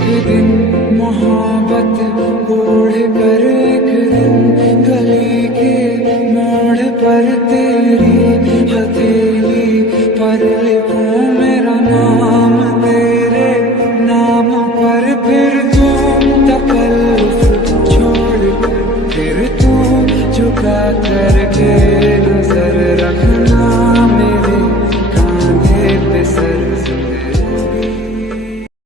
एक दिन मोहब्बत ओढ़ कर एक दिन गली के मोड़ पर तेरी हथेली पर लिखूं मेरा नाम तेरे नाम पर। फिर तू तकल्लुफ़ छोड़ कर फिर तू झुका करके